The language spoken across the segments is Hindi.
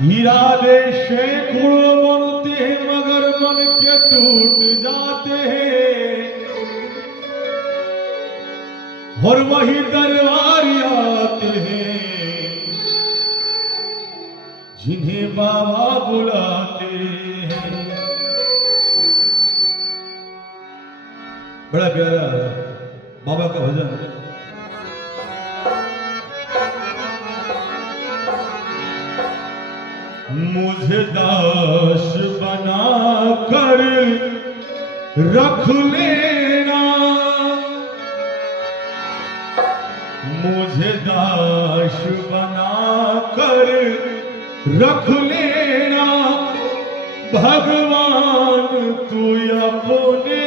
हीरा दे सैकड़ों बनते हैं मगर मन के टूट जाते हैं। और वही दरबार आते हैं जिन्हें बाबा बुलाते हैं। बड़ा प्यारा बाबा का भजन। मुझे दास बना कर रख लेना, मुझे दास बना कर रख लेना। भगवान तू अपने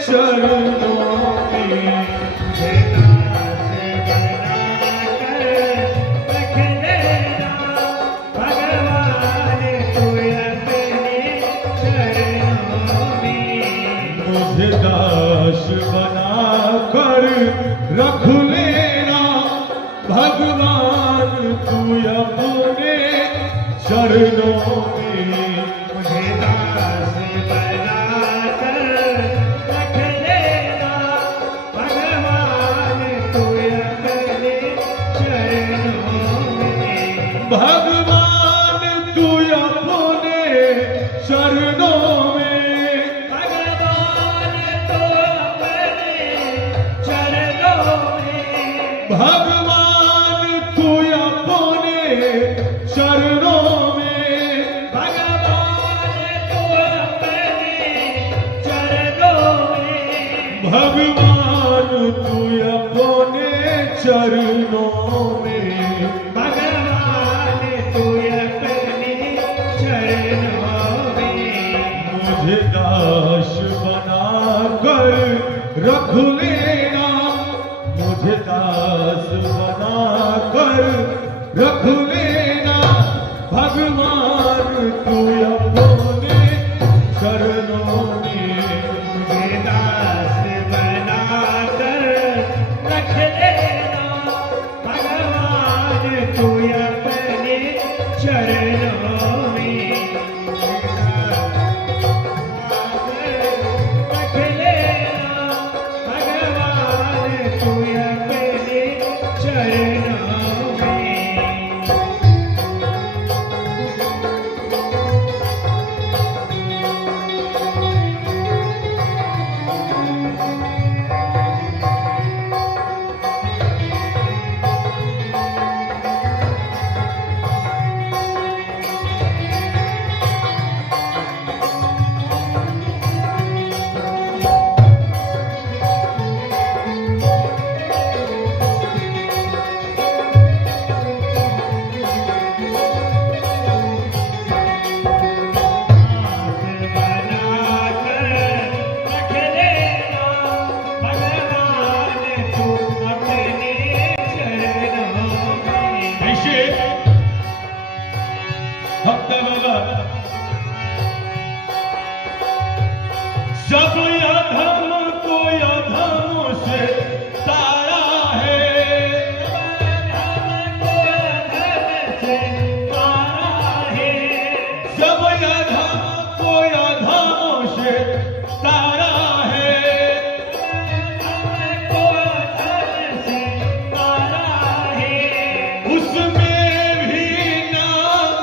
चरणों में दास बना कर रख लेना। भगवान तू अपने चरणों में मुझे दास बना कर रख लेना। भगवान तू अपने चरणों में। भगवान तू अपने चरणों में। भगवान तू अपने चरणों में। भगवान तू अपने चरणों में। भगवान तू अपने चरणों में। भगवान तू अपने चरणों में। मुझे दास बना कर रख लेना, मुझे दास बना कर रख लेना। भगवान तू अपने चरणों में। मुझे दास बना कर रख लेना। भगवान तू अपने चरणों में। रख लेना। भगवान तू अपने चरणों में। जब अधम को अधम से तारा है, जब अधम को अधम से तारा है। उसमें भी नाम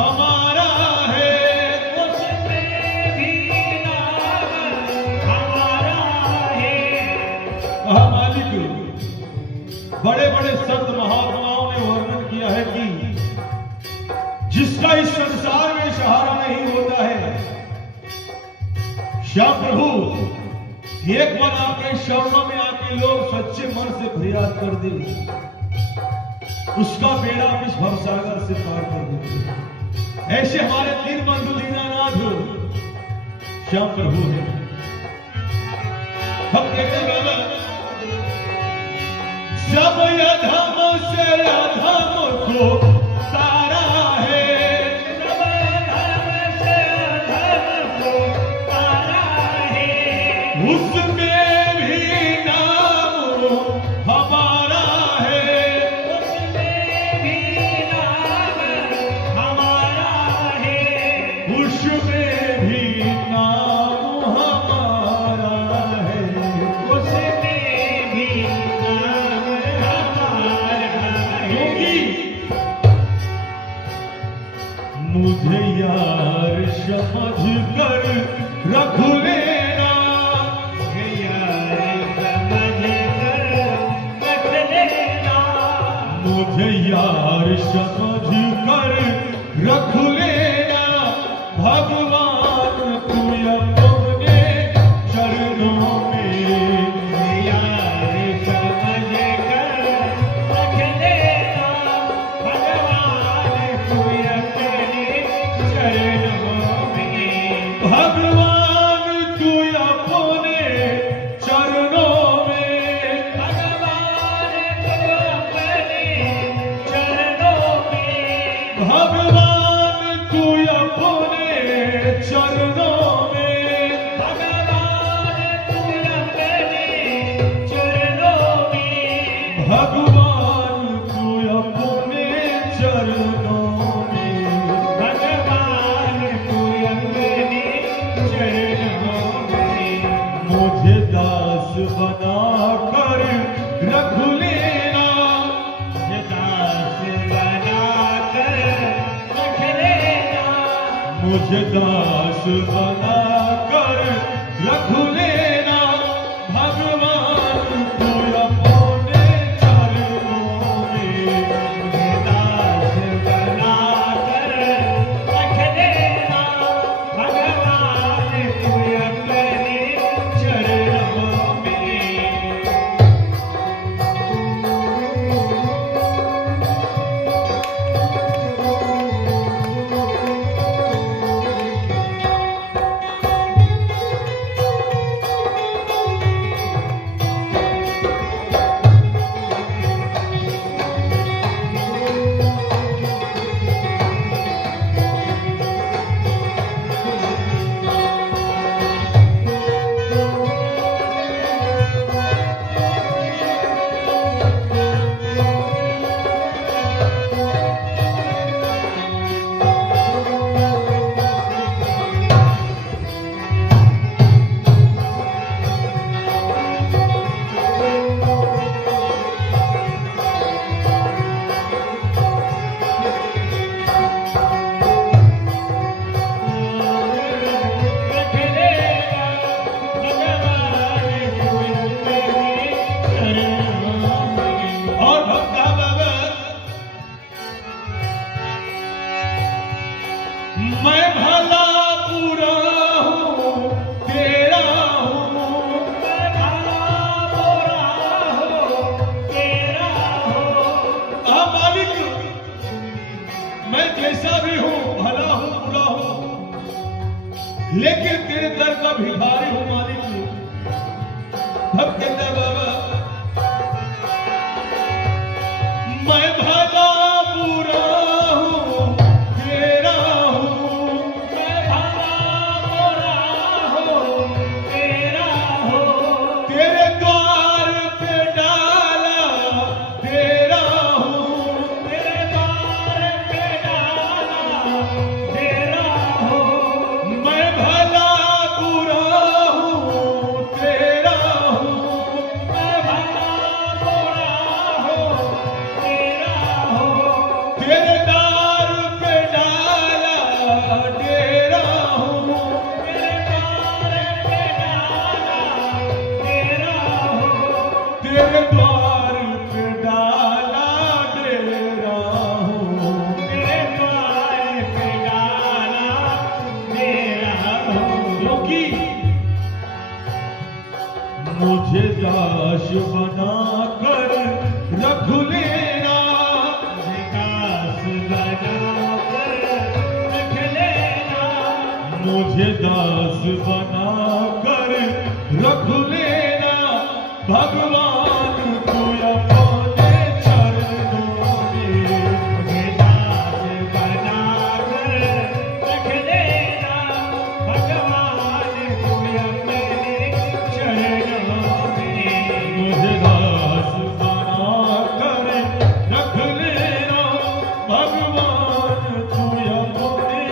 हमारा है। मालिक, बड़े बड़े संत महात्माओं ने वर्णन किया है कि जिसका इस संसार में सहारा नहीं होता है, श्याम प्रभु एक बार आपके शरणों में आके लोग सच्चे मन से फरियाद कर दे, उसका बेड़ा इस भवसागर से पार कर दे। ऐसे हमारे दीन बंधु दीनानाथ श्याम प्रभु है। हम कहते हैं जब अधम से अधम को तारा है, जब अधम से अधम को तारा है। उसमें भी नाम हमारा है। उसमें भी नाम क्योंकि मुझे यार समझ कर रख लेना, मुझे यार समझ कर रख लेना, मुझे यार समझ कर रख लेना। भगवान तू अपने चरणों में, यार समझ कर रख लेना, भगवान तू अपने चरणों में, भगवान तू अपने चरणों में, भगवान तू अपने चरणों में, भगवान तू अपने चरणों में, भगवान तू अपने चरणों में, भगवान तू अपने चरणों में। भगवान तू अपने चरणों में, मुझे दास बना कर रख लेना, दास बना कर रख लेना, मुझे दास बना कर रख लेना। भगवान तू अपने चरणों में, दास बना कर रख लेना, भगवान तू अपने चरणों में। रख लेना, भगवान तू अपने चरणों में। और भक्ता बाबा, मैं भला बुरा हूँ तेरा हूँ, मैं भला बुरा हो तेरा हो, मालिक मैं जैसा भी हूँ, भला हूँ बुरा हूँ, लेकिन तेरे दर का भिखारी हूँ मालिक। भक्त कहता है बाबा, मैं भला बुरा हूँ तेरा हूँ, मैं भला बुरा हो तेरा हो, तेरे द्वार पे डाला तेरा हूँ, तेरे द्वार पे डाला तेरा हो, मैं भला बुरा हूँ तेरा हूँ, मैं भला बुरा हो तेरा हो, तेरे द्वार पे डाला डेरा हूँ, तेरे द्वार पे डाला तेरा हो, तेरे द्वार पे डाला डेरा हूँ। तेरे द्वार पे डाला तेरा हो, क्योंकि मुझे दास बना कर रख लेना, दास बना कर रख लेना, मुझे दास बना कर रख लेना। भगवान तू अपने चरणों में, मुझे दास बना कर रख लेना, भगवान तू अपने चरणों में, मुझे दास बना कर रख लेना। भगवान तू अपने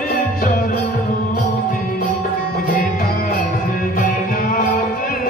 चरणों में, मुझे दास बना कर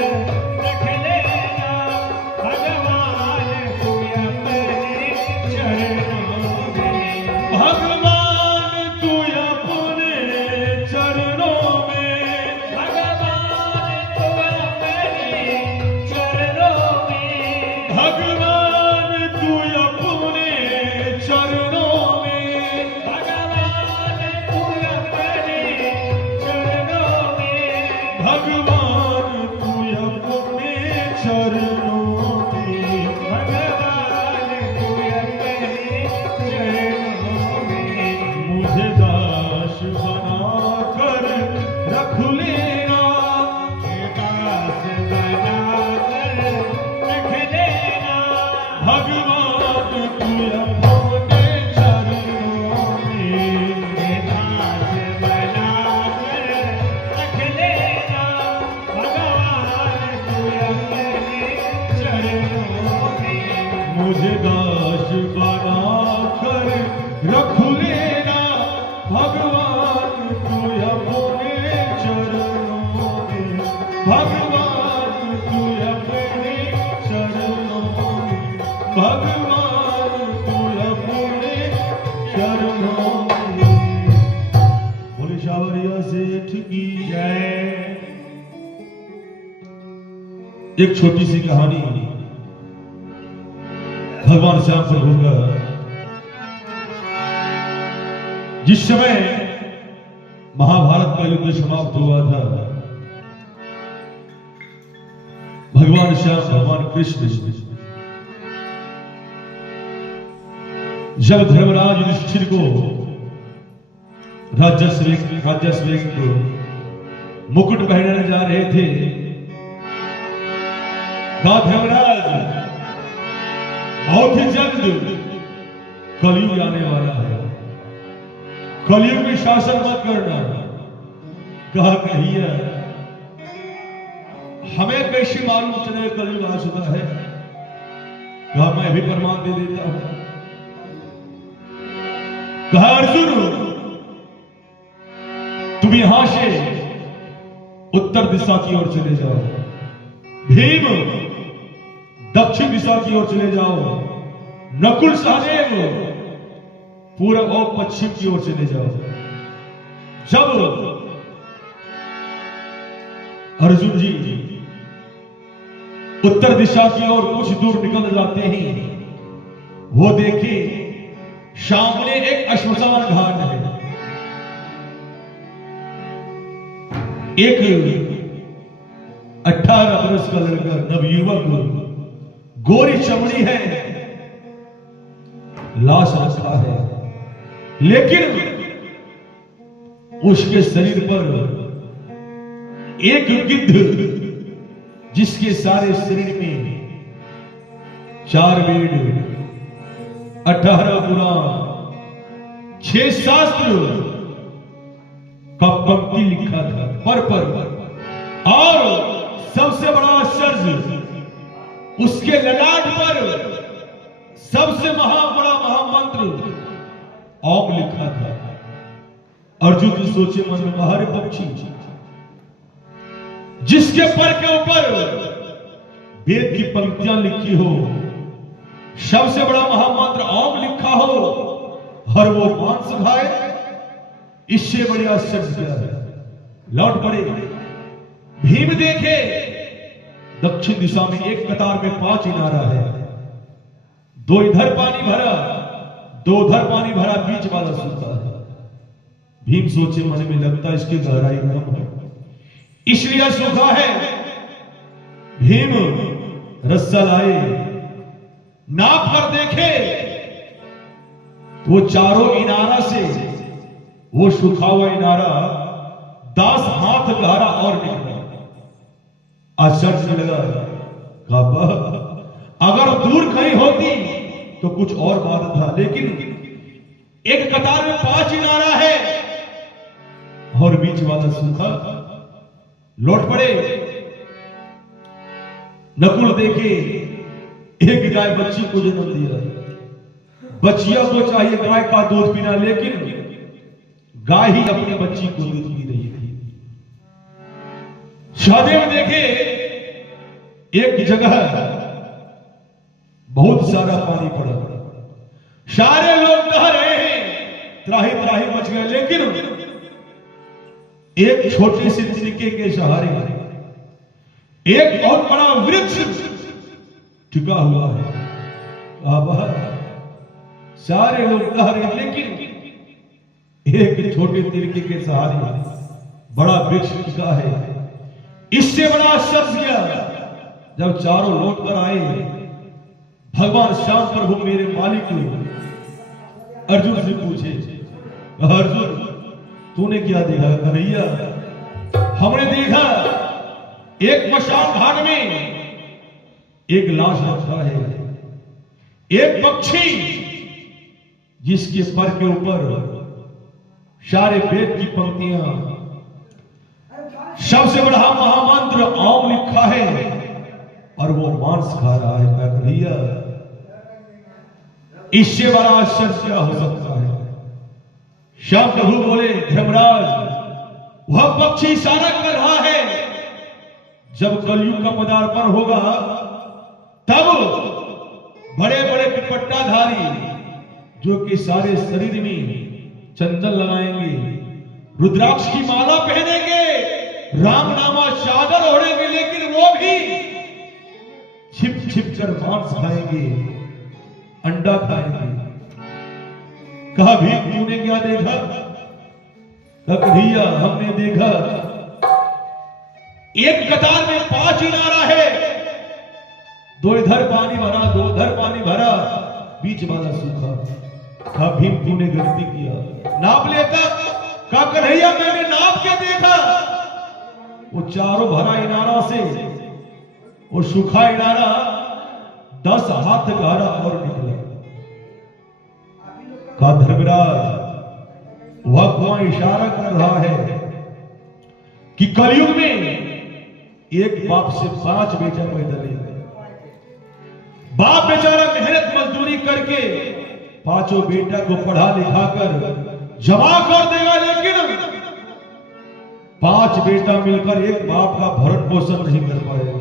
चरणों में। बोले सावरिया सेठ की जय। एक छोटी सी कहानी भगवान श्याम प्रभु का। जिस समय महाभारत का युद्ध समाप्त हुआ था, भगवान श्याम भगवान कृष्ण जब धर्मराज युधिष्ठिर को राज्यश्री को मुकुट पहनाने जा रहे थे, कहा धर्मराज बहुत ही जल्द कलयुग आने वाला है, कलयुग में शासन मत करना। कहा कहिए हमें कैसे मालूम चले कलयुग आ चुका है? कहा मैं भी प्रमाण दे देता हूं। कहा अर्जुन तुम यहां से उत्तर दिशा की ओर चले जाओ, भीम दक्षिण दिशा की ओर चले जाओ, नकुल सहदेव पूर्व और पश्चिम की ओर चले जाओ। जब अर्जुन जी उत्तर दिशा की ओर कुछ दूर निकल जाते हैं, वो देखे सामने एक श्मशान घाट है। एक 18 वर्ष का लड़का नवयुवक, गोरी चमड़ी है, लाश रखा है, लेकिन उसके शरीर पर एक गिद्ध जिसके सारे शरीर में 4 वेद, 18 पुराण, 6 शास्त्र का पंक्ति लिखा था पर और सबसे बड़ा आश्चर्य उसके ललाट पर सबसे बड़ा महामंत्र ओम लिखा था। अर्जुन जी सोचे मन में, बाहर पक्षी जिसके पर के ऊपर वेद की पंक्तियां लिखी हो, सबसे बड़ा महामंत्र ओम लिखा हो और वो मांस खाए, इससे बड़ी आश्चर्य क्या है? लौट पड़े, भीम देखे दक्षिण दिशा में एक कतार में 5 इनारा है, 2 इधर पानी भरा, 2 उधर पानी भरा, बीच वाला सूखा है। भीम सोचे मन में, लगता इसकी गहराई कम है इसलिए सूखा है। भीम रस्सा लाए, नाप कर देखे वो चारों इनारा से वो सूखा हुआ इनारा 10 हाथ गहरा और निकला। आश्चर्य लगा, कहा अगर दूर कहीं होती तो कुछ और बात था, लेकिन एक कतार में 5 इनारा है और बीच वाला सूखा। लौट पड़े, नकुल देखे एक गाय बच्ची को जन्म दिया, बच्चियों को चाहिए गाय का दूध पीना, लेकिन गाय ही अपनी बच्ची को दूध पी रही थी। सहदेव देखे एक जगह बहुत सारा पानी पड़ा, सारे लोग नहा रहे हैं, त्राही त्राही बच गए, लेकिन एक छोटी सी तिनके के सहारे एक बहुत बड़ा वृक्ष टिका हुआ है। सारे लोग नहा रहे, लेकिन एक छोटे तिनके के सहारे बड़ा वृक्ष टिका है। इससे बड़ा आश्चर्य किया जब चारों लौट कर आए, भगवान श्याम प्रभु मेरे मालिक अर्जुन से पूछे, अर्जुन तूने क्या देखा? कन्हैया हमने देखा एक मशान घाट में एक लाश रखा है, एक पक्षी जिसके पर के ऊपर सारे वेद की पंक्तियां, सबसे बड़ा महामंत्र ओम लिखा है और वो मांस खा रहा है। कन्हैया इससे बड़ा आश्चर्य क्या हो सकता है? श्याम प्रभु बोले, धर्मराज वह पक्षी इशारा कर रहा है जब कलयुग का पदार्पण होगा तब बड़े बड़े दुपट्टाधारी जो कि सारे शरीर में चंदन लगाएंगे, रुद्राक्ष की माला पहनेंगे, रामनामा चादर ओढ़ेंगे, लेकिन वो भी छिप छिप कर मांस खाएंगे, अंडा खाएंगे। कहा भी तूने क्या देखा? कन्हैया हमने देखा एक कतार में 5 इनारा है, 2 इधर पानी भरा, 2 उधर पानी भरा, बीच वाला सूखा। कहा भीम तूने गलती किया, नाप लेता। कहा कन्हैया मैंने नाप के देखा, वो चारों भरा इनारा से वो सूखा इनारा 10 हाथ गहरा और निकला। कहा धर्मराज वह कुआं इशारा कर रहा है कि कलयुग में एक बाप से 5 बेटा पैदा लेगा। बाप बेचारा मेहनत मजदूरी करके 5 बेटा को पढ़ा लिखा कर जमा कर देगा, लेकिन 5 बेटा मिलकर एक बाप का भरण पोषण नहीं कर पाएगा।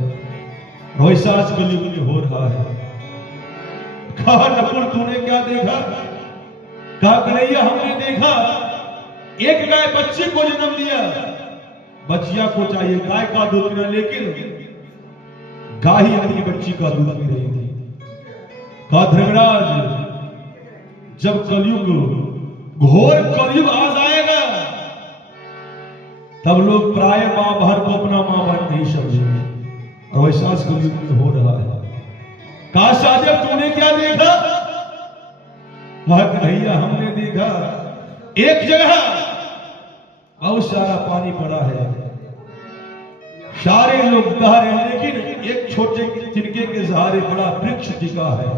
वैसा आज कलयुग में हो रहा है। कहा नकुल तूने क्या देखा? कहा कन्हैया हमने देखा एक गाय बच्चे को जन्म दिया, बच्चिया को चाहिए गाय का दूध पीना, लेकिन गाय ही अपनी बच्ची का दूध पी रही थी। कहा धर्मराज जब कलयुग घोर कलयुग आ जाएगा तब लोग प्राय मां बहन को अपना मां बहन नहीं समझेंगे, और वैसा कलयुग में हो रहा है। कहा साहब तूने क्या देखा? कहा कन्हैया हमने देखा एक जगह बहुत सारा पानी पड़ा है, सारे लोग बह रहे हैं, लेकिन एक छोटे तिनके के सहारे बड़ा वृक्ष टिका है।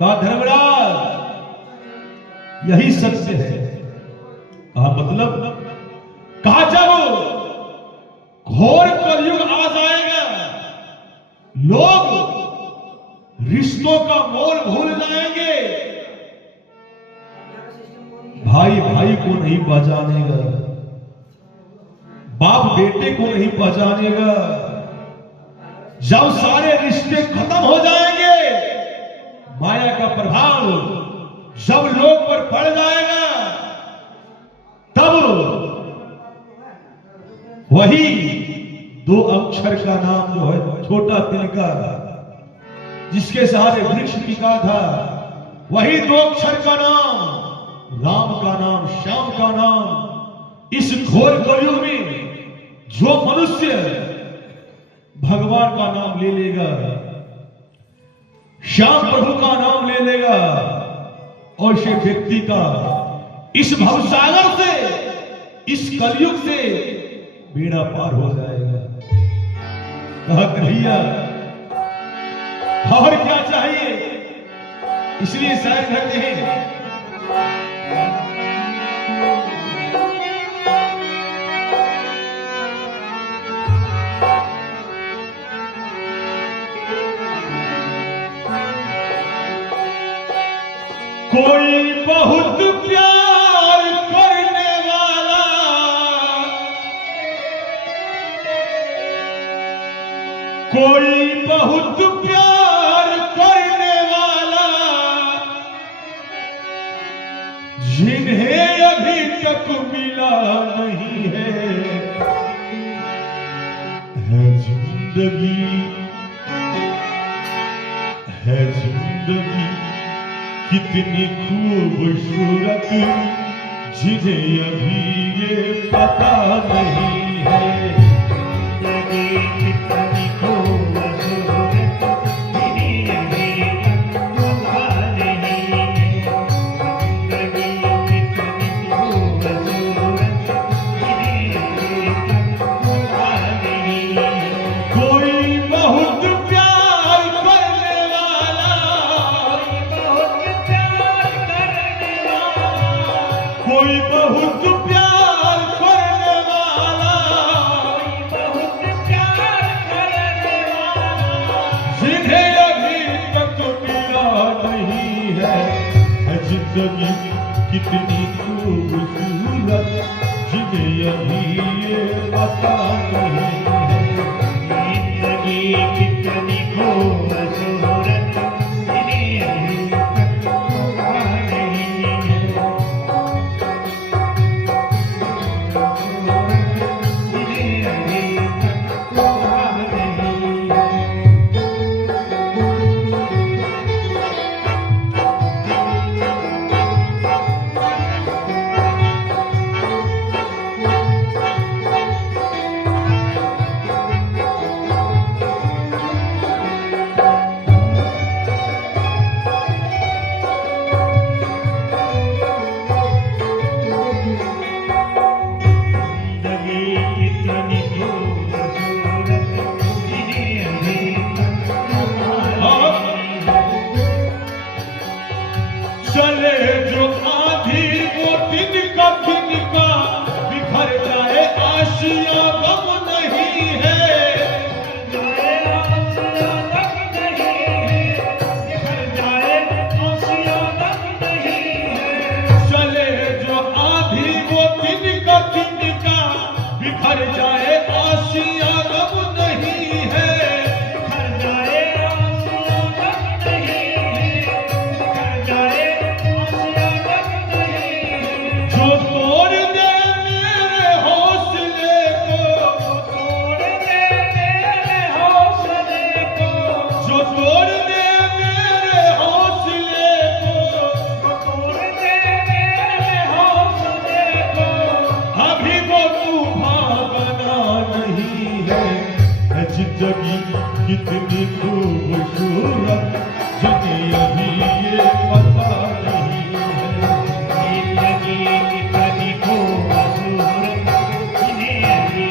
कहा धर्मराज यही सत्य है। कहा मतलब? कहा जब घोर कलयुग आ जाएगा लोग रिश्तों का मोल भूल जाएंगे, भाई भाई को नहीं पहचानेगा, बाप बेटे को नहीं पहचानेगा। जब सारे रिश्ते खत्म हो जाएंगे, माया का प्रभाव जब लोग पर पड़ जाएगा, तब वही 2 अक्षर का नाम जो है छोटा तिनका, जिसके सहारे वृक्ष टिका था, वही 2 अक्षर का नाम राम का नाम, श्याम का नाम, इस घोर कलयुग में जो मनुष्य भगवान का नाम ले लेगा, श्याम प्रभु का नाम ले लेगा, और से व्यक्ति का इस भवसागर से, इस कलयुग से बेड़ा पार हो जाएगा। कहा कन्हैया और क्या चाहिए? इसलिए शायर कहते हैं कोई बहुत प्यार करने वाला, कोई बहुत प्यार करने वाला, जिन्हें अभी तक मिला नहीं है जिंदगी, है जिंदगी कितनी खूबसूरत, जिन्हें अभी ये पता नहीं है। जिंदगी कितनी खूबसूरत, जिन्हें अभी तक पता नहीं है। जिंदगी कितनी खूबसूरत, जिन्हें अभी तक पता नहीं है। कोई बहुत प्यार करने वाला, कोई बहुत प्यार करने वाला, जिन्हें अभी तक मिला नहीं है जिंदगी कितनी खूबसूरत, जिन्हें अभी ये पता नहीं है। जिंदगी कितनी खूबसूरत, जिन्हें अभी तक पता आशिया गम नहीं है, जाए आसिया तक नहीं है, बिखर जाए आसिया तक नहीं है। चले जो आधी वो तिनका तिनका, बिखर जाए आशिया गम नहीं है। बिखर जाए आसिया तक नहीं है, बिखर जाए आसिया तक नहीं है। जो तोड़ दे मेरे हौसले को, तोड़ दे मेरे हौसले को, जो तोड़ दे मेरे हौसले को, तोड़ दे मेरे हौसले को। अभी वो तूफान बना नहीं है। जिंदगी कितनी खूबसूरत, जिन्हें अभी ये पता नहीं है। जिंदगी कितनी खूबसूरत, इन्हें अभी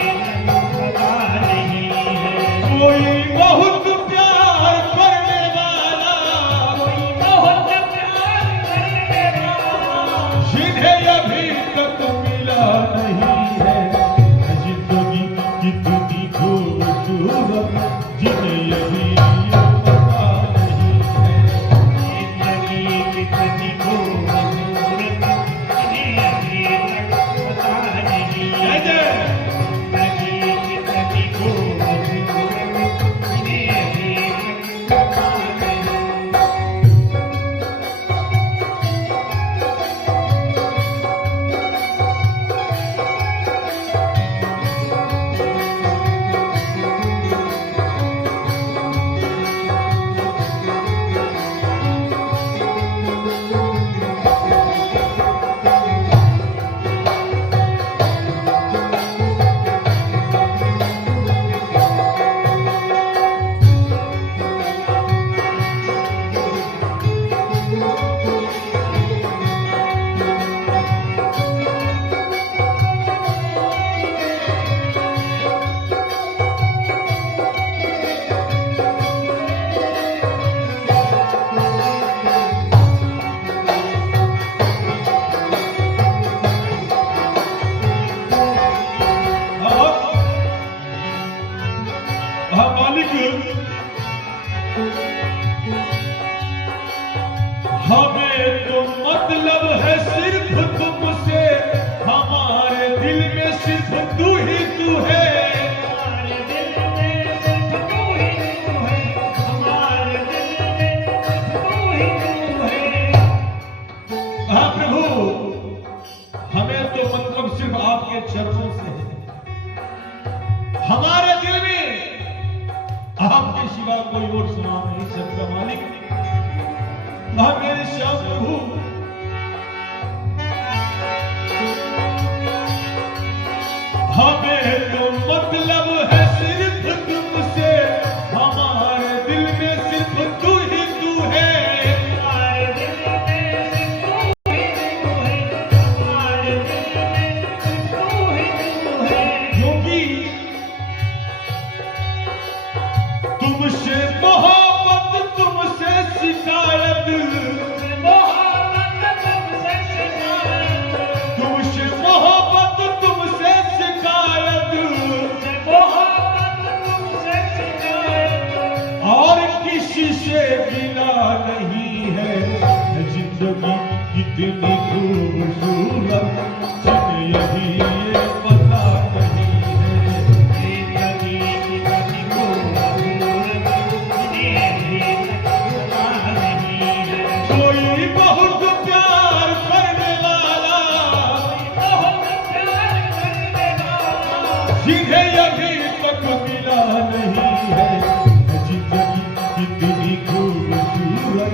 तक पता नहीं है। कोई बहुत प्यार करने वाला, कोई बहुत प्यार करने वाला, जिन्हें अभी तक मिला नहीं है। जिंदगी कितनी खूबसूरत, जिन्हें अभी ये पता नहीं है। जिंदगी कितनी खूबसूरत, इन्हें अभी तक पता नहीं है। जय जय। जिंदगी कितनी खूबसूरत, इन्हें अभी तक पता नहीं। हाँ मालिक, हमें तो मतलब है सिर्फ तुमसे, हमारे दिल में सिर्फ तू ही तू है। हमारे दिल में सिर्फ तू ही तू है, हमारे दिल में सिर्फ तू ही तू है। हाँ प्रभु, हमें तो मतलब सिर्फ आपके चरणों से है। हमारे दिल में आपके सिवा कोई और सुना नहीं सकता मालिक। हाँ मेरे श्याम प्रभु, हमें तो मतलब है सिर्फ तुमसे, हमारे दिल में सिर्फ तू ही तू है। हमारे दिल में सिर्फ तू ही तू है, हमारे दिल में सिर्फ तू ही तू है। क्योंकि तुमसे मोहब्बत, तुमसे शिकायत, मोहब्बत तुमसे शिकायत, तुमसे मोहब्बत, तुमसे शिकायत, मोहब्बत तुमसे शिकायत। और किसी से गिला नहीं है। जिंदगी कितनी खूबसूरत, जिन्हें अभी ये पता नहीं है। जिंदगी कितनी खूबसूरत, इन्हें अभी तक पता नहीं है। कोई बहुत प्यार करने वाला, बहुत प्यार करने वाला, जिन्हें अभी तक मिला नहीं है। जिंदगी कितनी खूबसूरत,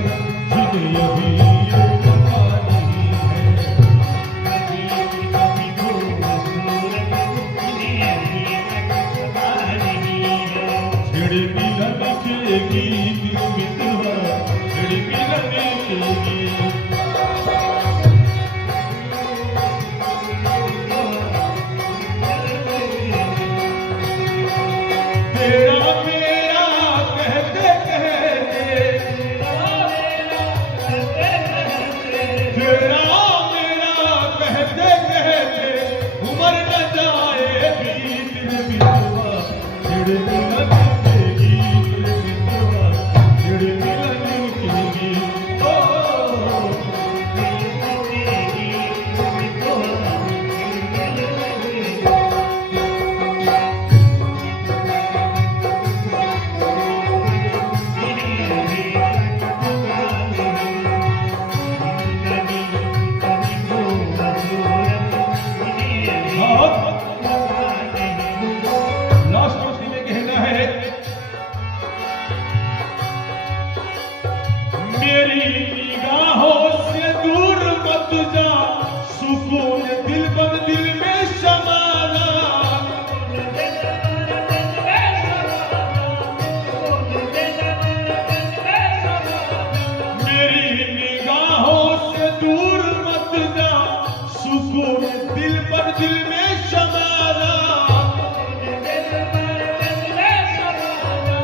जिन्हें अभी ये पता नहीं है। जिंदगी कितनी खूबसूरत, इन्हें अभी तक पता नहीं है। छिड़ी मिलन के गीत मितवा, छिड़ी मिलन के गीत। तेरा मेरा कहते कहते, तेरा मेरा कहते कहते, उम्र न जाए भी सुकून दिल पर दिल में समाना, दिल पर दिल में समाना,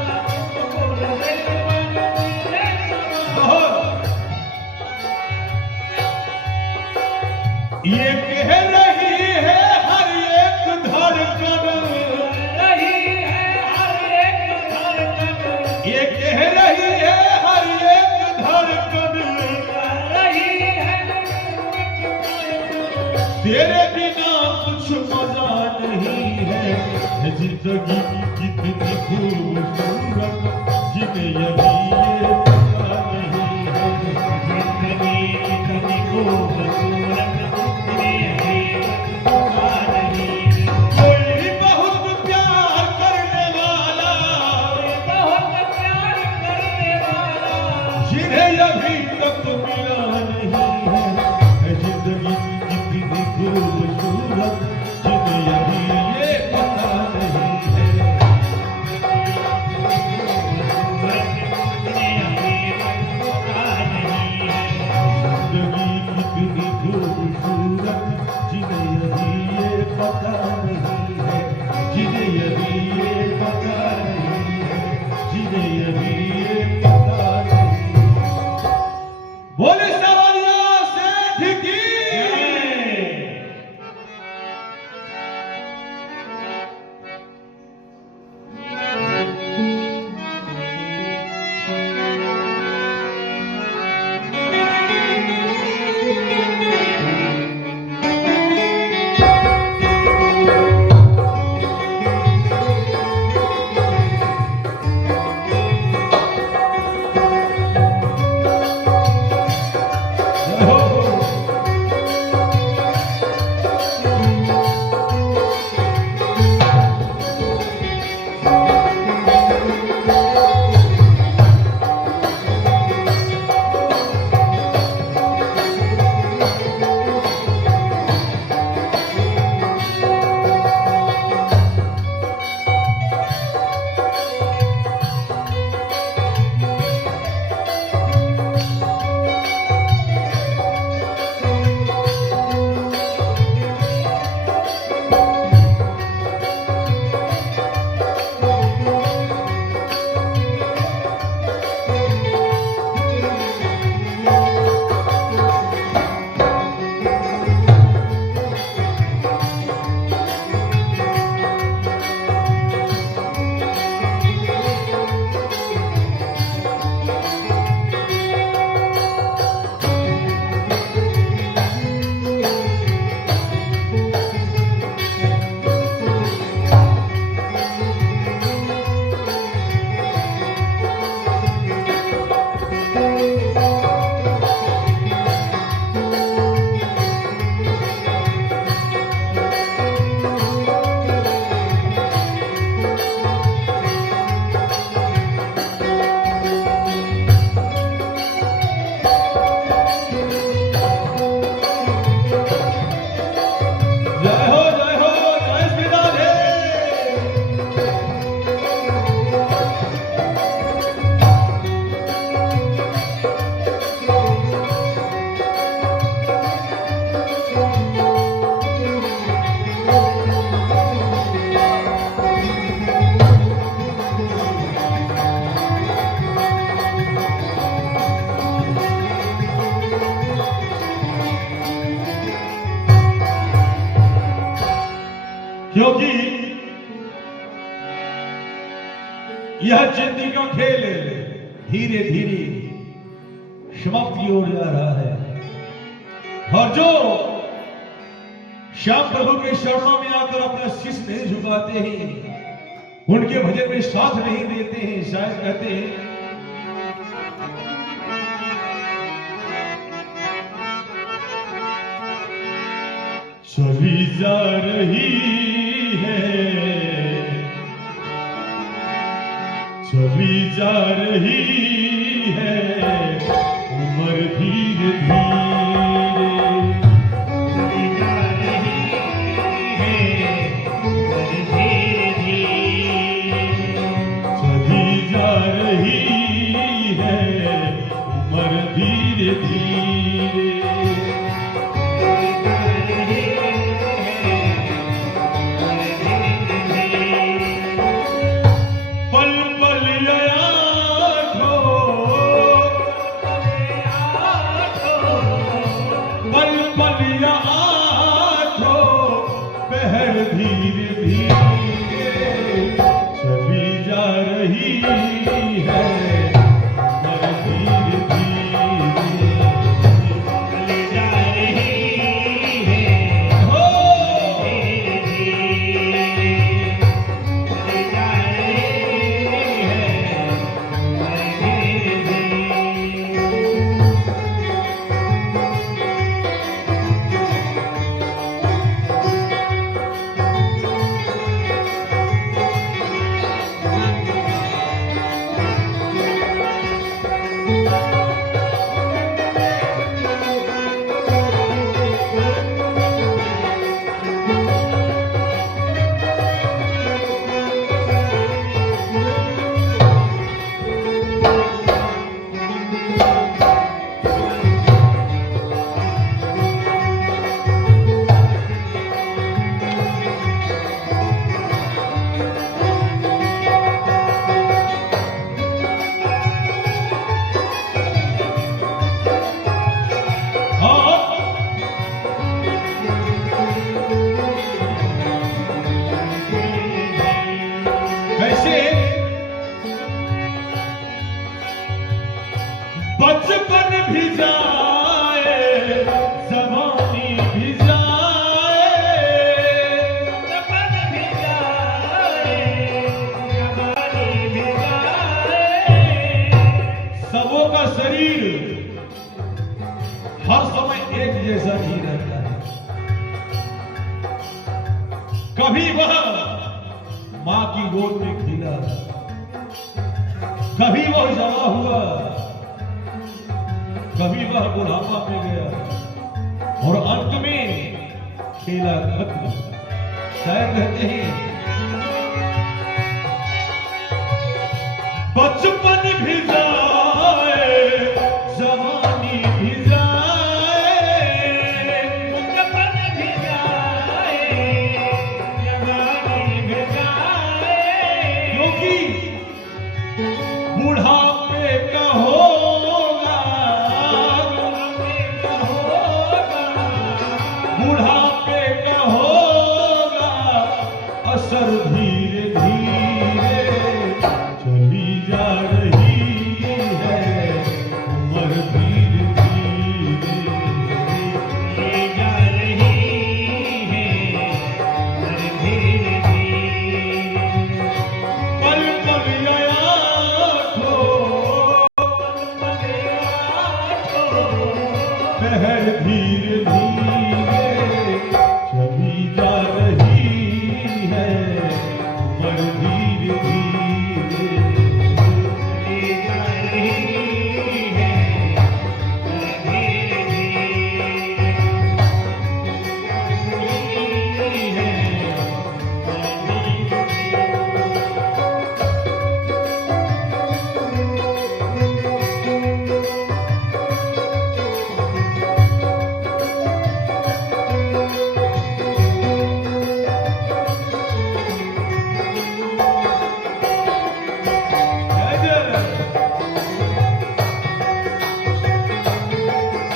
सुकून दिल पर दिल में समाना। ये कह रही है हर एक धड़कन, रही है हर एक धड़कन, ये कह रही है हर एक धड़कन, रही है तेरे बिना कुछ मजा नहीं है। जिंदगी कितनी खूबसूरत जिन्हें अभी ये पता नहीं है। जिंदगी कितनी खूबसूरत जिन्हें अभी पता नहीं है। कोई बहुत प्यार करने वाला, बहुत प्यार करने वाला, जिन्हें अभी तक मिला नहीं है। जिंदगी कितनी खूबसूरत जिन्हें अभी ये पता नहीं है। जिन्हें अभी पता नहीं है। जिंदगी कितनी खूबसूरत जिन्हें अभी ये पता नहीं है। जिन्हें अभी ये पता नहीं है। जिन्हें अभी ये पता नहीं है। बोले सवालिया सेठ की। क्योंकि यह जिंदगी का खेल धीरे धीरे समाप्त की ओर जा रहा है। और जो श्याम प्रभु के शरणों में आकर अपना शीश नहीं झुकाते हैं, उनके भजन में साथ नहीं देते हैं, शायद कहते हैं चली जा रही है, चली जा रही है उम्र धीरे धीरे, चली जा रही है उम्र धीरे धीरे, चली जा रही है उम्र धीरे धीरे, चली जा रही कभी वह मां की गोद में खेला, कभी वह जवा हुआ, कभी वह बुढ़ापा में गया और अंत में खेला खत्म। शायद कहते हैं बचपन भी जाए, जवानी भी जाए, बचपन भी जाए, जवानी भी जाए, क्योंकि बुढ़ापे का होगा, बुढ़ापे का होगा असर, धीरे धीरे चली जा रही है उम्र, धीरे धीरे ले जा रही है हर धीरे धीरे। पल पल आठो पहर, धीरे धीरे चली जा रही है उम्र, धीरे धीरे ले जा रही है हर धीरे धीरे।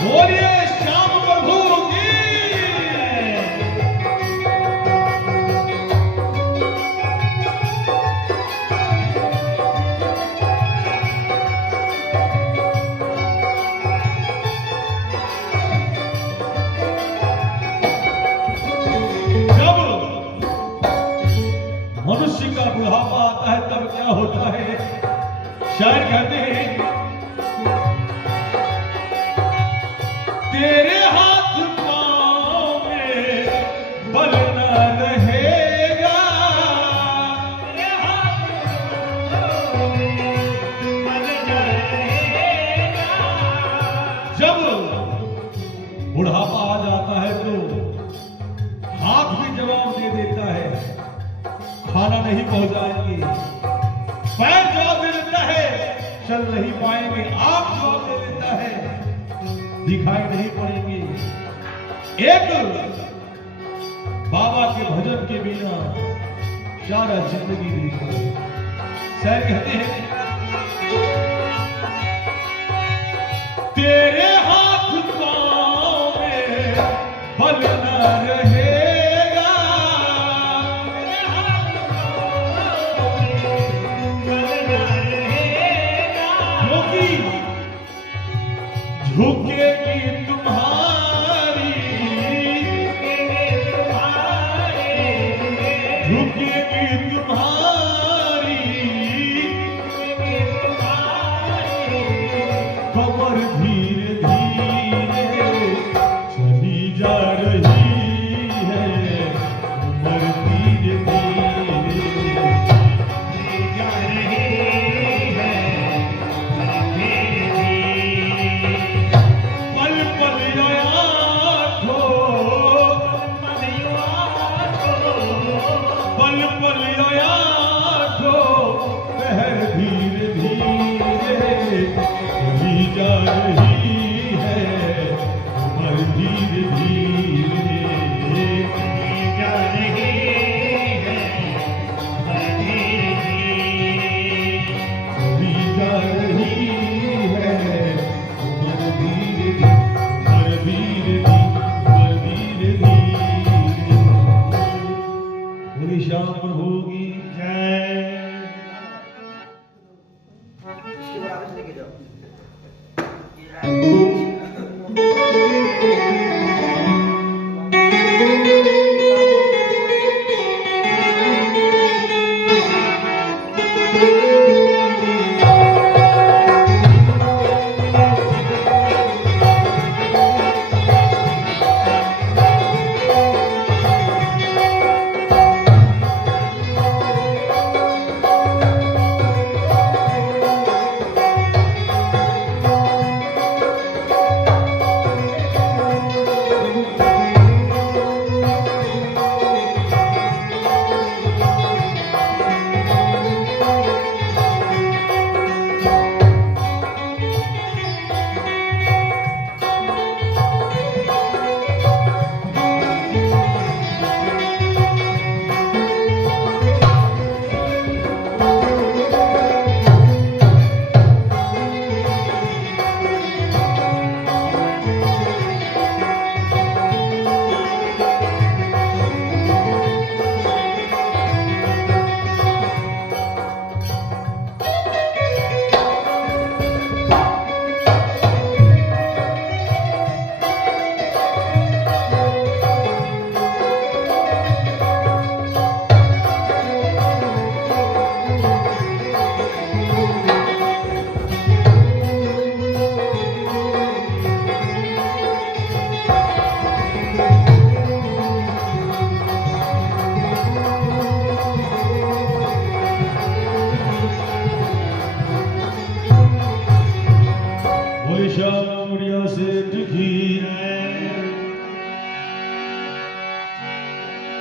बोलिए श्याम प्रभु की। जब मनुष्य का बुढ़ापा आता है तब क्या होता है? शायद कहते हैं तेरे हाथ पाँव में बल न रहेगा, तेरे हाथों में बल न रहेगा। जब बुढ़ापा आ जाता है तो हाथ भी जवाब दे देता है, खाना नहीं पहुंचाएंगे, पैर जवाब दे देता है, चल नहीं पाएंगे, आप जवाब दे देता है, दिखाई नहीं पड़ेंगे। एक बाबा के भजन के बिना सारा जिंदगी बीती। शायद कहते हैं तेरे हाथ पाँव में बल न रहेगा, तेरे हाथों में बल न रहेगा। क्योंकि झुकेगी तुम्हारी, झुकेगी तुम्हारी कमर, धीरे धीरे चली जा रही है उम्र, धीरे धीरे ले जा रही है हर धीरे धीरे। पल पल आठो, पल पल आठो पहर, धीरे धीरे चली जा रही है उम्र, धीरे धीरे ले जा रही है हर धीरे धीरे। चली जा रही है उम्र, धीरे धीरे, धीरे धीरे। बोली श्याम प्रभु की जय। इसके बराबर से लेके जाओ।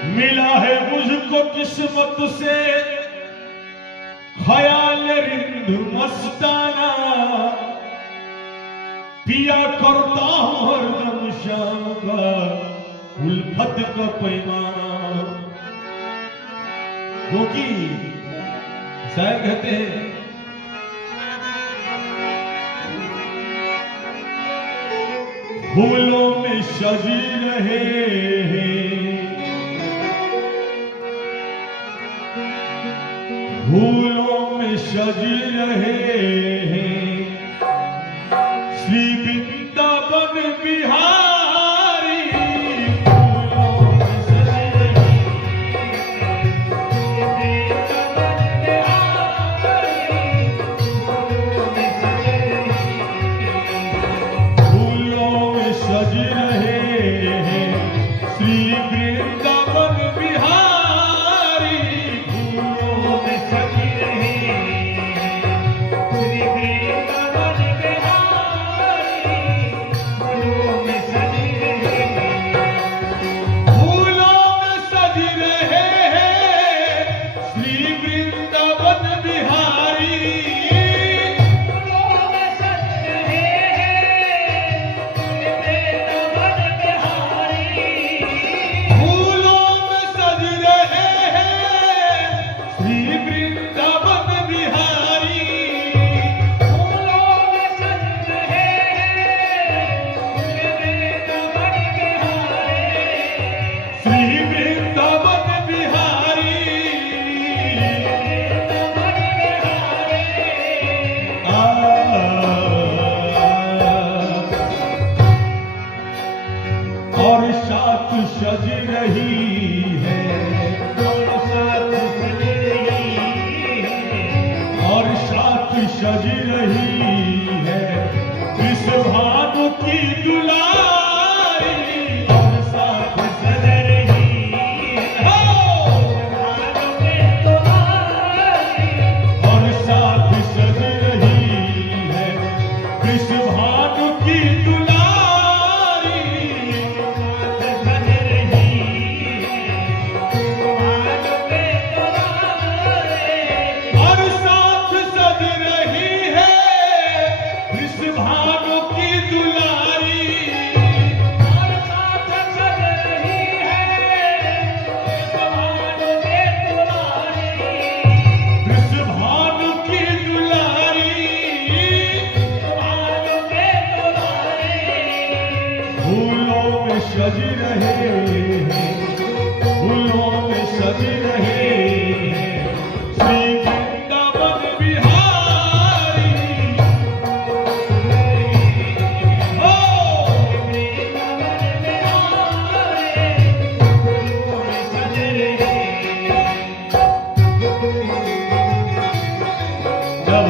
मिला है मुझको किस्मत से ख्याल रिंद मस्ताना, पिया करता हूं हरदम शाम का उल्फत का पैमाना। क्योंकि शायर कहते हैं फूलों में सजी रहे फूलों में सजी रहे श्री वृंदावन बिहारी। फूलों में सजी रहे फूलों में सजी रहे श्री वृंदावन बिहारी। फूलों में सजी फूलों में सजी रहे श्री वृंदावन बिहारी। फूलों में सजी रहे श्री वृंदावन बिहारी। श्री वृंदावन बिहारी। आ, और साथ सज रही है और साथ सज रही है इस भानु की दुलारी। और साथ सज रही हो और साथ सज रही है इस भानु की दुलारी। और साथ सज रही है इस भानु की दुलारी। इस भानु की दुलारी। फूलों में सज रहे फूलों में सज रहे श्री वृंदावन बिहारी। हो जब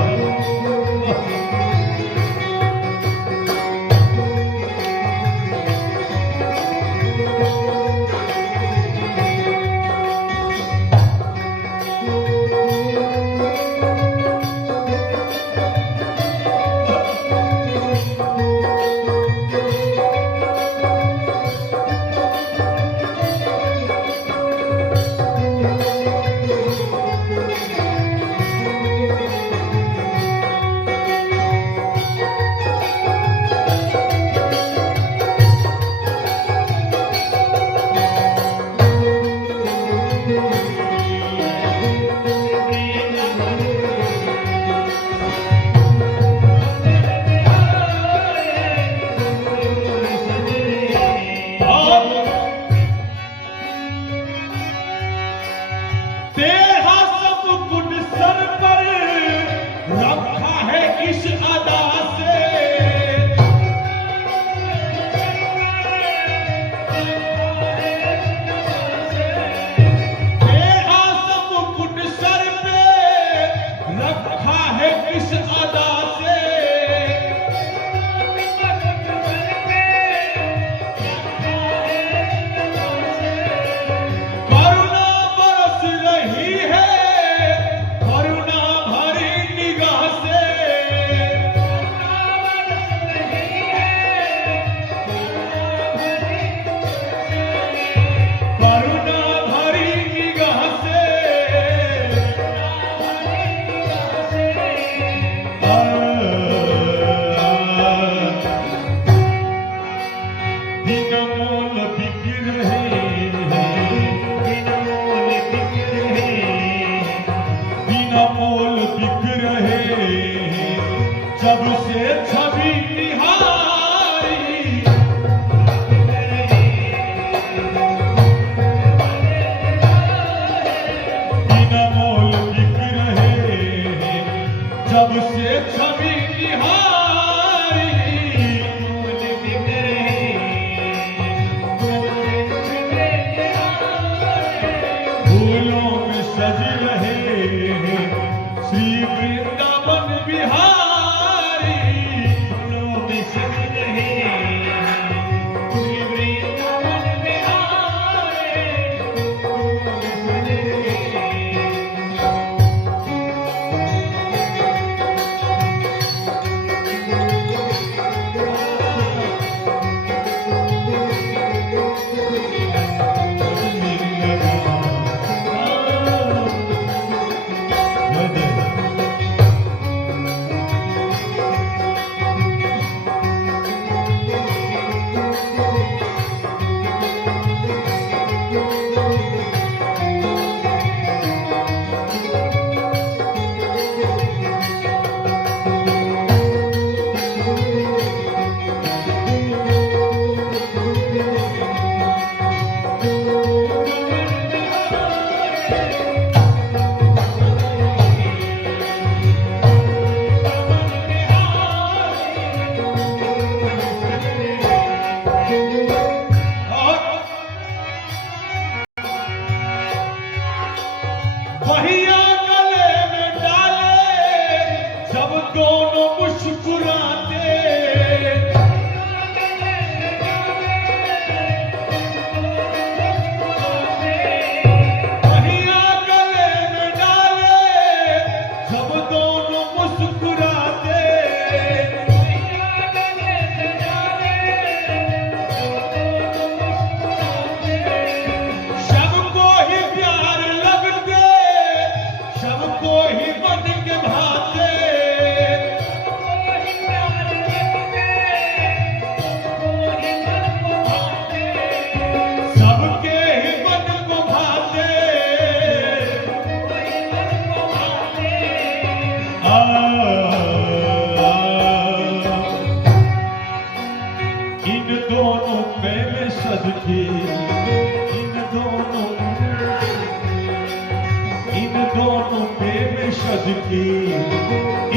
इन दोनों पे मैं सदके,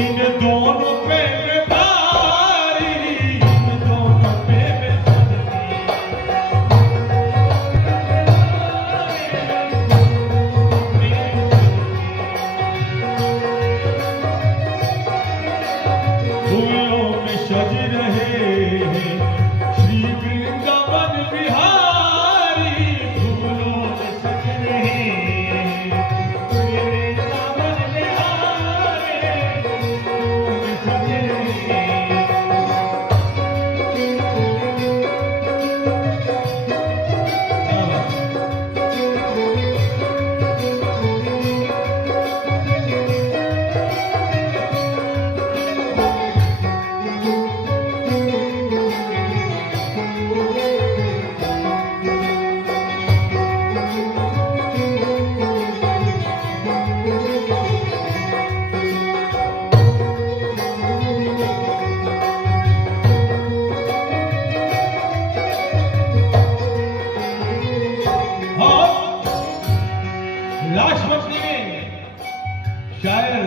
इन दोनों पे मैं भारी, इन दोनों पे मैं फूलों में सज रहे श्री वृंदावन बिहारी, फूलों में सज रहे श्री वृंदावन बिहारी, सज रहे। राष्ट्रपति में शायर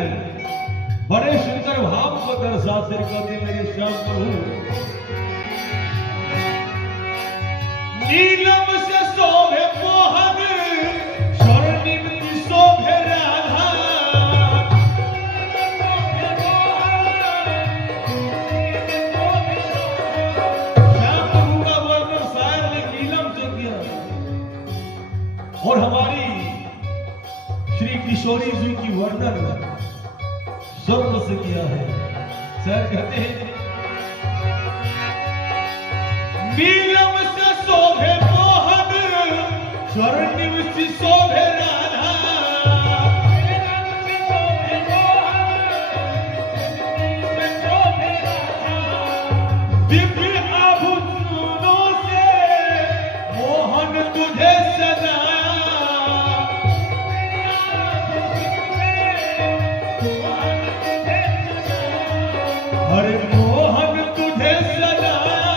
बड़े सुंदर भाव को दर्शाते कहते मेरे श्याम प्रभु, नीलम से शोभे मोहन, स्वर्णिम की शोभे राधा, श्याम प्रभु का वर्णन शायर ने नीलम से किया और हमारी श्री किशोरी जी की वर्णन स्वर्ण से किया है। सर कहते हैं नीलम से शोभे मोहन, स्वर्णिम से शोभे राधा, दिव्य आभूषणों से मोहन तुझे सजाया, अरे मोहन तुझे सजाया,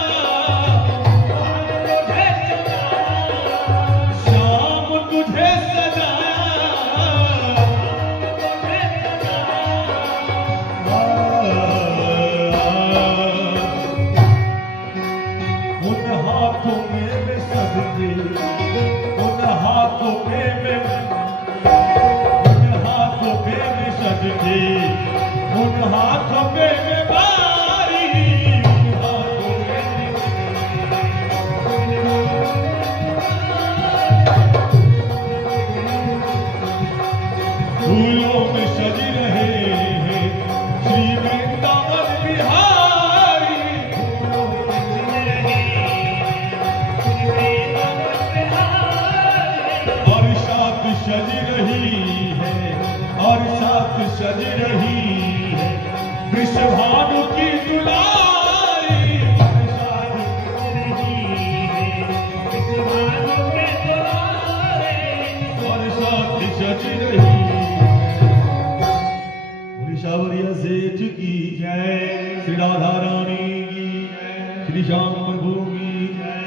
श्याम तुझे सजाया, उन हाथों में मैं सजके, उन हाथों में मैं, उन हाथों में मैं सजके, उन हाथों में मैं बारी, उन हाथों में फूलों में सज रहे हैं श्री वृंदावन बिहारी, फूलों में सज रहे श्री वृंदावन बिहारी, और साथ सज रही है, और साथ सज रही है वृषभानु की दुलारी, वृषभानु सज रही है वृषभानु की दुलारी, और साथ सज रही है। उड़ीसावरिया सेठ की जय, श्री राधा रानी की जय, श्री श्याम प्रभु की जय।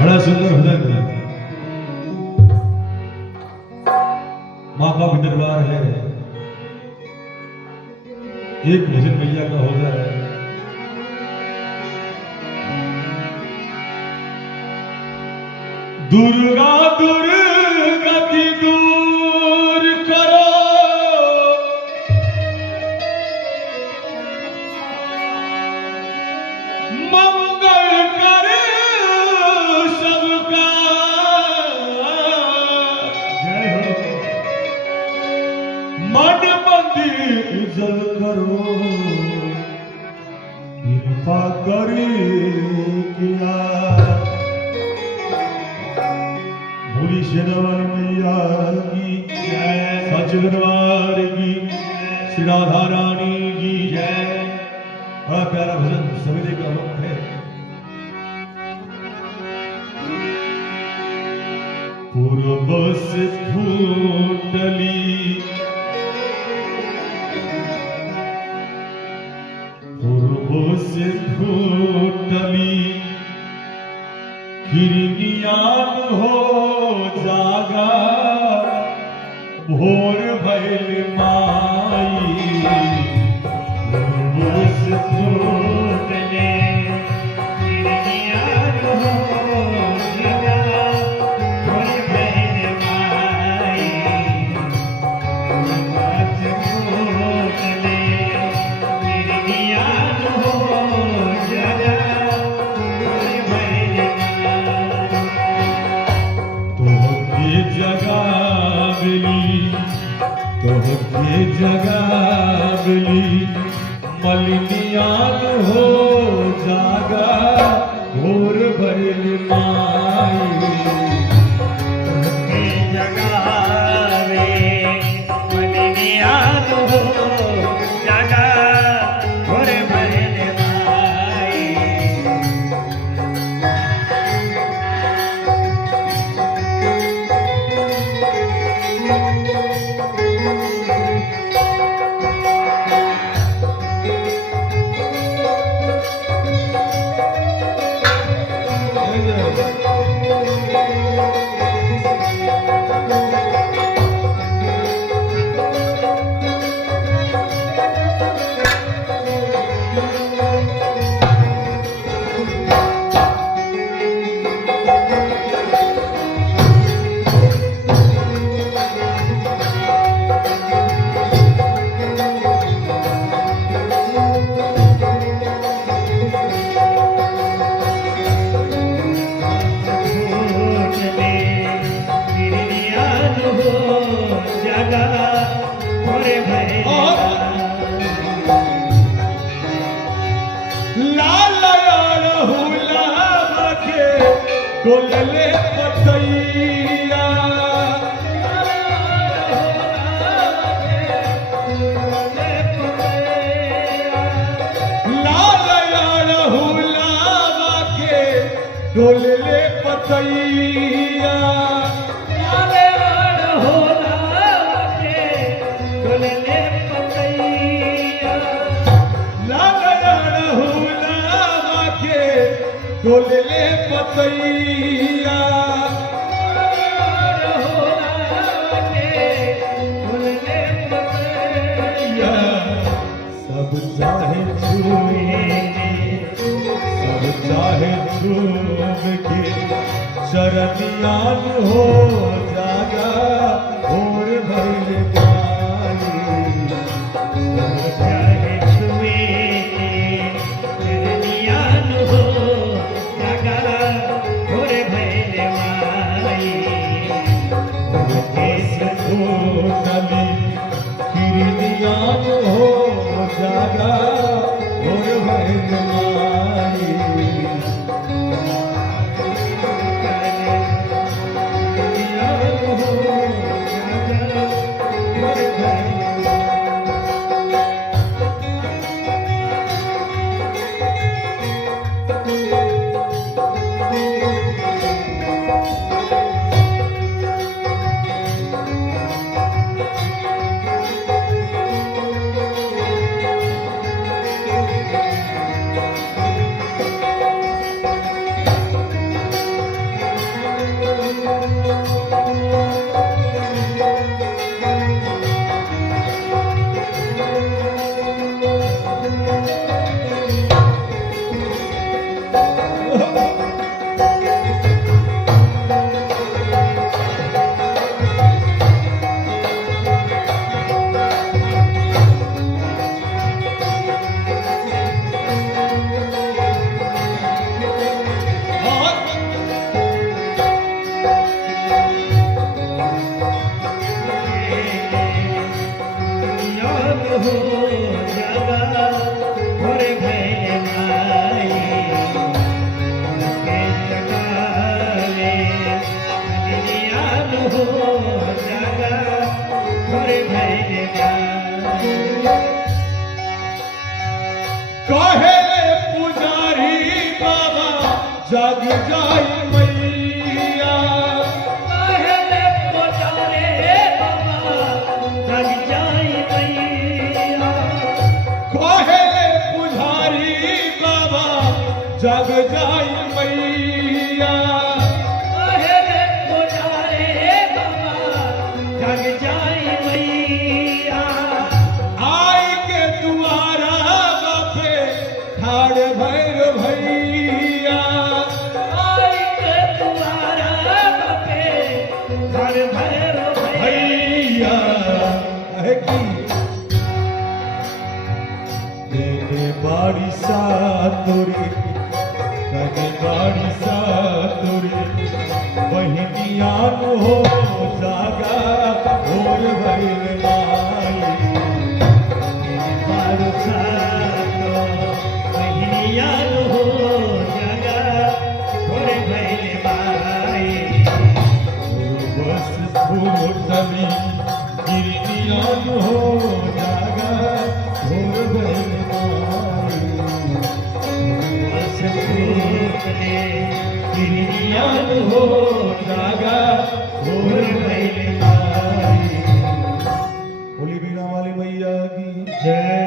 बड़ा सुंदर भजन है, माँ का भी दरबार है। एक भजन मैया का हो जाए, दुर्गा दुर्गति दूर करो, मंगल करे सबका, जय हो। मन मंदिर उजल करो, कृपा करे किया, भोली शेरवाली मैया की जय, सच दरबार की, श्री राधा रानी की जय। बड़ा प्यारा भजन सवेरे का वक्त है। पूर्व से फूटली पूर्व से फूटली किरनियान हो जागा भोर भैल माई पूर्व से फूटले किरनियान हो जागा भोर भैल माई पूर्व से फूटले किरनियान हो जागा भोर भैल माई तोहके जगावली मलिनियान हो जागा भोर भैल माई जगावे मलिनियान हो जागा भोर भैल माई फूटले किरनियान हो जागा भोर भैल लाल हुला के डोलले पतैया लाल हुला के डोलले पतैया लाल हुला के डोलले पतैया सब चाहे झूम के शरणियान हो जागा भोर भैल माई चाहे छुए किरनियान हो जागा भोर भैल माई फूटली किरनियान हो जागा भोर भैल माई कहे पुजारी बाबा जग जाई मैया सातुरी कहे बाड़ी सातुरी बहनिया हो जागा भोर भइल माई बारुसातो बहिनियान हो जगा भोर भइल माई बस फूटली गिरनिया हो जागा भोर भइल माई बस फूटले गिरनियान हो जागा भोर भइल माई बोली बीना वाली मैया की जय